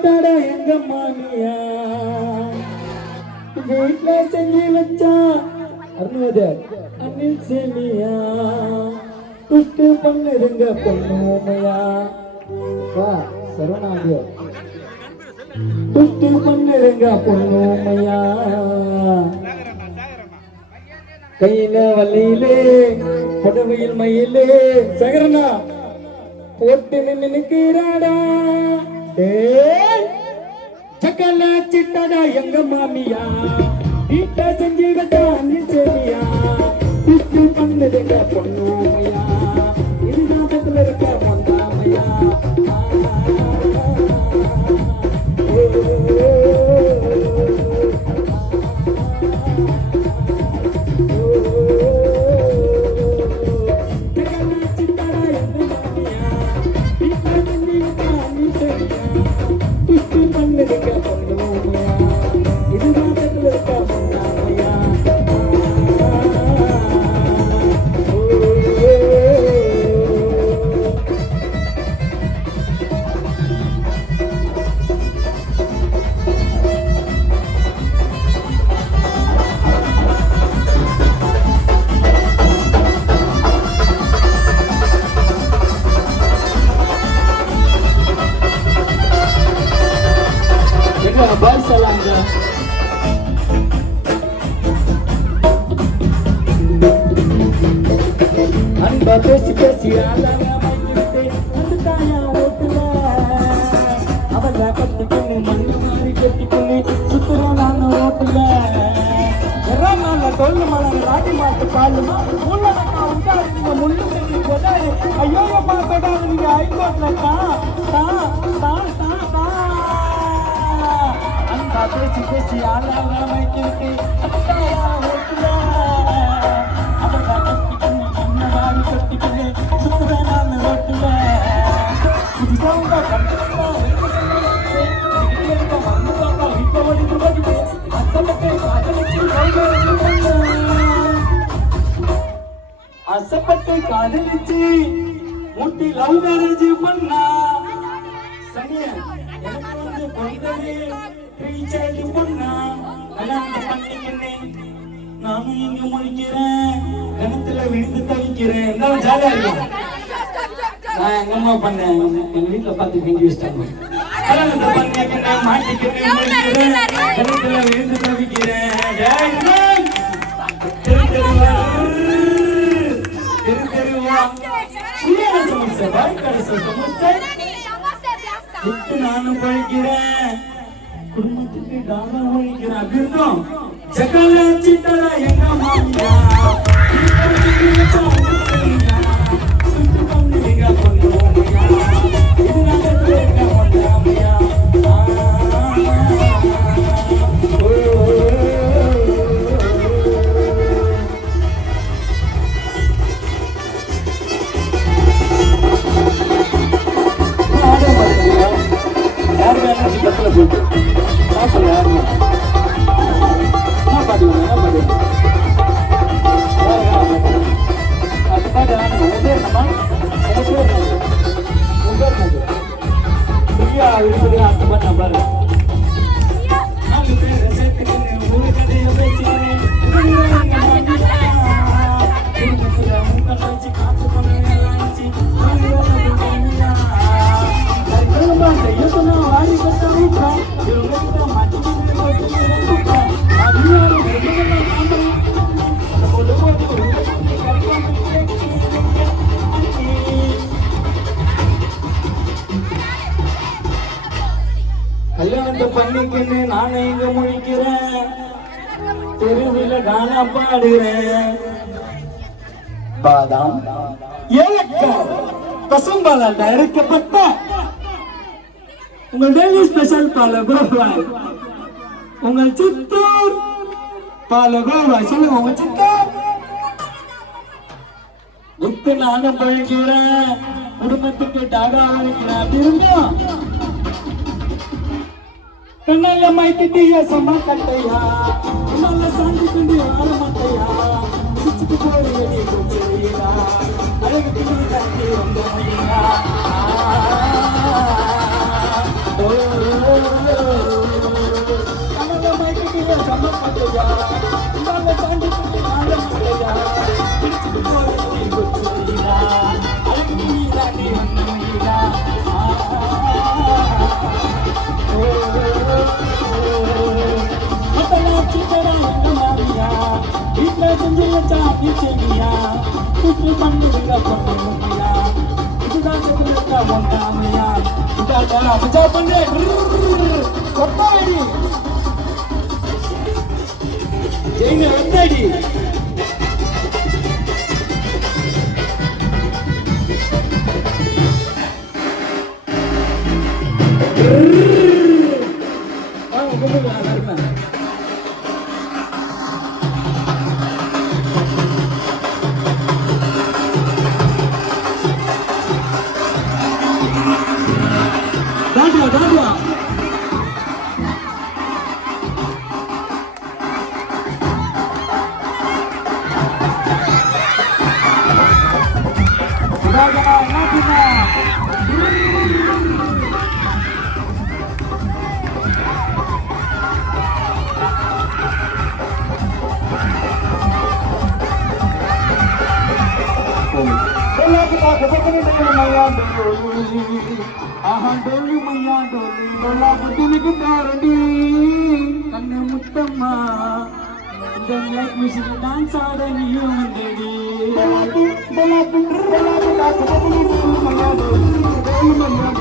சித்தாடா எங்க மாமியா வீட்டுல செஞ்சு வச்சா அண்ணில் சேமியா துஷ்டு பண்ணுதுங்க பொண்ணுமையா வா சரவணாடியோ துஷ்டு பண்ணுதுங்க பொண்ணுமையா கையில வல்லியிலே புடவையில் மயிலே சகரனா போட்டு நின்னுக்கிறாடா சக்கல சிட்டடா எங்க மாமியா வீட்டை செஞ்சு வச்சா அண்ணி சேமியா துஷ்டு பண்ணுதுங்க பொண்ணுமையா இது நாட்டத்துல இருக்க பொண்ணாமையா அன்பா பேசி பேசி அவள கத்துக்கணு மண்ணு மாறி கட்டிக்கணு சுத்துறோம் நான் ஓட்டுல நாள் தொல்லு மலம் ராட்டி மாட்டு பாலு முள்ளக்கா உண்டாருங்க முள்ளு செஞ்சு கொடாது ஐயோ அம்மா கொடாது நீங்க ஐகோட்ல அன்பா பேசி பேசி வைக்கிறது ஓட்டுல அசப்பட்டு காதலிச்சு முட்டி லவ் மேரேஜ் பண்ணா சனியா எனக்கு வந்து பொய்தது ரீசார்ஜ் பண்ணா கல்யாணம் பண்ணிக்கினே நானும் இங்க முடிக்கிறேன் கணத்துல விழுந்து தவிக்கிறேன் இருந்தாலும் ஜாலியா இருக்கும். நான் எங்க அம்மா பண்ணேன் எங்க வீட்டுல பார்த்து பிங்கி வச்சிட்டாங்க கல்யாணத்தை பண்ணிக்கிறேன் மாட்டிக்கிறேன் முடிக்கிறேன் கணத்துல விழுந்து தவிக்கிறேன் நானும் பழிக்கிறேன் குடும்பத்துக்கு தானம் ஒழிக்கிறேன் அப்படி இருக்கும் ஜகல சிட்டடா எங்க மாமியா கல்யாணத்தை பண்ணிக்கின்னு நானே இங்க முழிக்கிறேன் தெருவில் கானா பாடுறேன் பாதாம் ஏலக்காய் பசும்பாலால் தயாரிக்கப்பட்ட உங்கள் டெய்லி ஸ்பெஷல் பாலகோவாய் உங்கள் சித்தூர் பாலகோவாய் சொல்லுங்க உங்க சித்தூர் வித்து நானும் பழகிறேன் குடும்பத்துக்கு டாடா வைக்கிறேன் அப்படி இருந்தோம் கண்ணால மாய்க்கிட்டிய சம்மா கட்டையா நல்ல சாந்தி பிண்டி வாழ மாட்டையா சிச்சுக்கு போய் கொஞ்சம் அழகு பிடி கட்டி வந்தா கனவை மயக்கிட்டு சம பட்டையா நாளை தாண்டி நாளை மட்டையா பிடிச்சிட்டு போறே கொச்சுடா அழகு நீதானே வந்தீரா வீட்டுல செஞ்சு வச்சா செஞ்சியா கூட்டு பண்ணுங்க பொண்ணுமையா இதுதான் செஞ்சா ஒன்றாமையா இதாடா மஜா பண்ணு கொட்டாடி ஜெயின வந்தாடி கண்ணு முத்தம்மா இந்த லைக் மியூசிக் டான்ஸ் ஆட நீயும் வந்தேடி